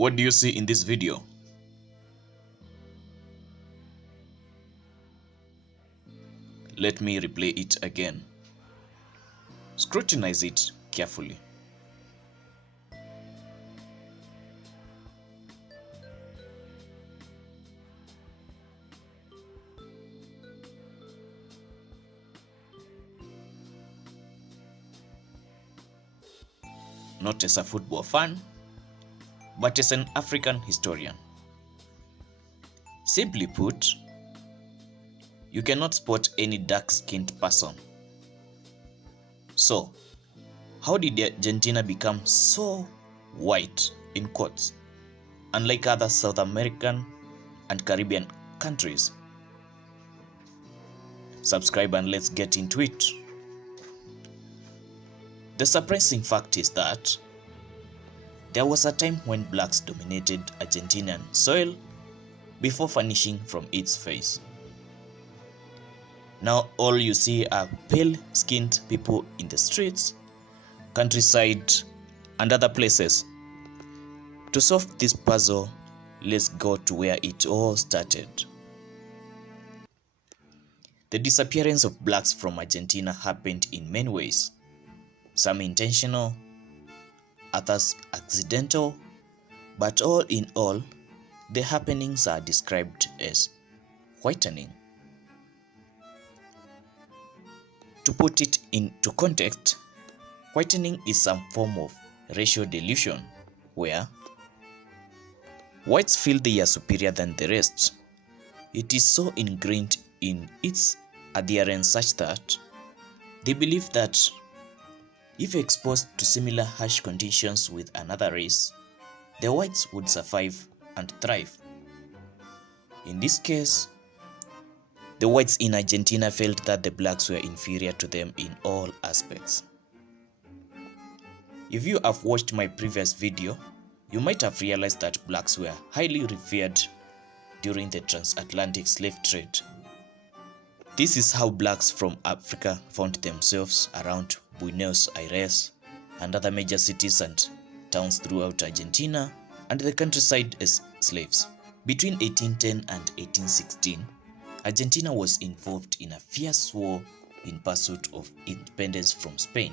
What do you see in this video? Let me replay it again. Scrutinize it carefully. Not as a football fan, but as an African historian. Simply put, you cannot spot any dark-skinned person. So, how did Argentina become so white, in quotes, unlike other South American and Caribbean countries? Subscribe and let's get into it. The surprising fact is that there was a time when blacks dominated Argentinian soil before vanishing from its face. Now all you see are pale-skinned people in the streets, countryside, and other places. To solve this puzzle, let's go to where it all started. The disappearance of blacks from Argentina happened in many ways, some intentional, others accidental, but all in all, the happenings are described as whitening. To put it into context, whitening is some form of racial delusion where whites feel they are superior than the rest. It is so ingrained in its adherents such that they believe that if exposed to similar harsh conditions with another race, the whites would survive and thrive. In this case, the whites in Argentina felt that the blacks were inferior to them in all aspects. If you have watched my previous video, you might have realized that blacks were highly revered during the transatlantic slave trade. This is how blacks from Africa found themselves around Buenos Aires and other major cities and towns throughout Argentina and the countryside as slaves. Between 1810 and 1816, Argentina was involved in a fierce war in pursuit of independence from Spain.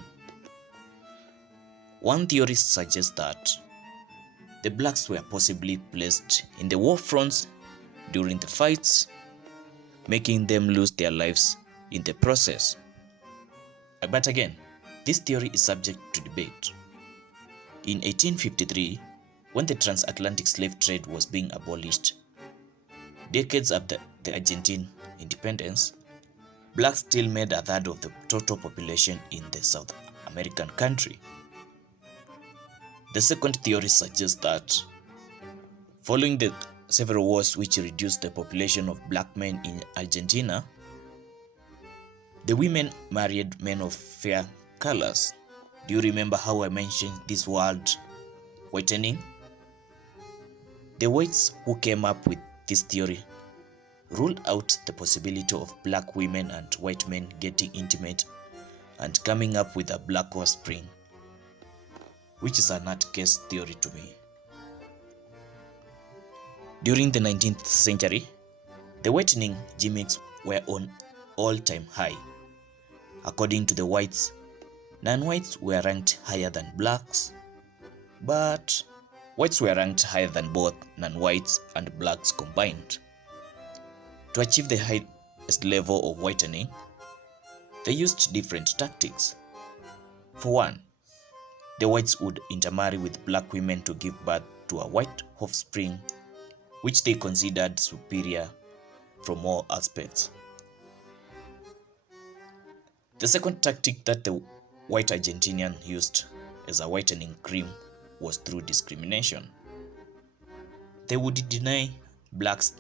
One theorist suggests that the blacks were possibly placed in the war fronts during the fights, making them lose their lives in the process. But again, this theory is subject to debate. In 1853, when the transatlantic slave trade was being abolished, decades after the Argentine independence, blacks still made a third of the total population in the South American country. The second theory suggests that following the several wars which reduced the population of black men in Argentina, the women married men of fair colors. Do you remember how I mentioned this word whitening? The whites who came up with this theory ruled out the possibility of black women and white men getting intimate and coming up with a black offspring, which is a nutcase theory to me. During the 19th century, the whitening gimmicks were on all-time high. According to the whites, non-whites were ranked higher than blacks, but whites were ranked higher than both non-whites and blacks combined. To achieve the highest level of whitening, they used different tactics. For one, the whites would intermarry with black women to give birth to a white offspring, which they considered superior from all aspects. The second tactic that the white Argentinian used as a whitening cream was through discrimination. They would deny blacks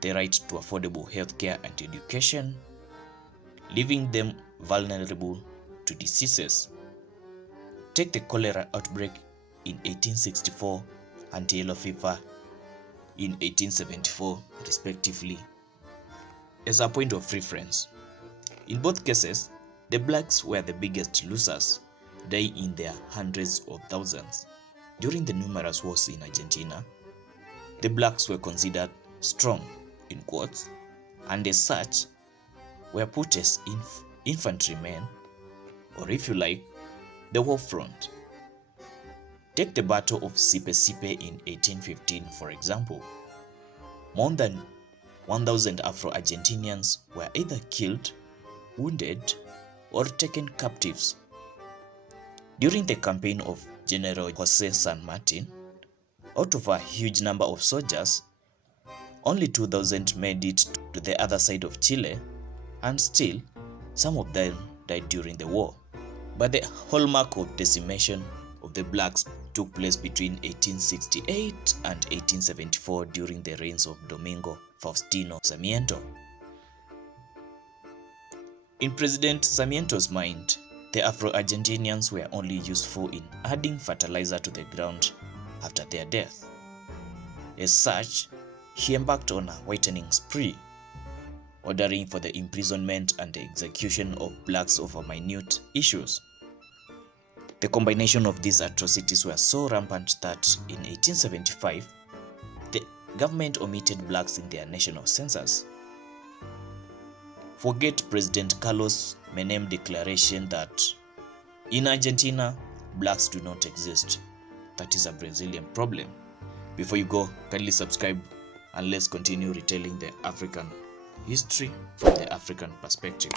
the right to affordable healthcare and education, leaving them vulnerable to diseases. Take the cholera outbreak in 1864 and yellow fever in 1874, respectively, as a point of reference. In both cases, the blacks were the biggest losers, dying in their hundreds of thousands. During the numerous wars in Argentina, the blacks were considered strong, in quotes, and as such were put as infantrymen, or if you like, the war front. Take the Battle of Sipe Sipe in 1815, for example. More than 1,000 Afro-Argentinians were either killed, wounded, or taken captives. During the campaign of General Jose San Martin, out of a huge number of soldiers, only 2,000 made it to the other side of Chile, and still, some of them died during the war. But the hallmark of decimation of the blacks took place between 1868 and 1874 during the reigns of Domingo Faustino Sarmiento. In President Sarmiento's mind, the Afro-Argentinians were only useful in adding fertilizer to the ground after their death. As such, he embarked on a whitening spree, ordering for the imprisonment and the execution of blacks over minute issues. The combination of these atrocities were so rampant that in 1875, the government omitted blacks in their national census. Forget President Carlos Menem's declaration that in Argentina, blacks do not exist. That is a Brazilian problem. Before you go, kindly subscribe and let's continue retelling the African history from the African perspective.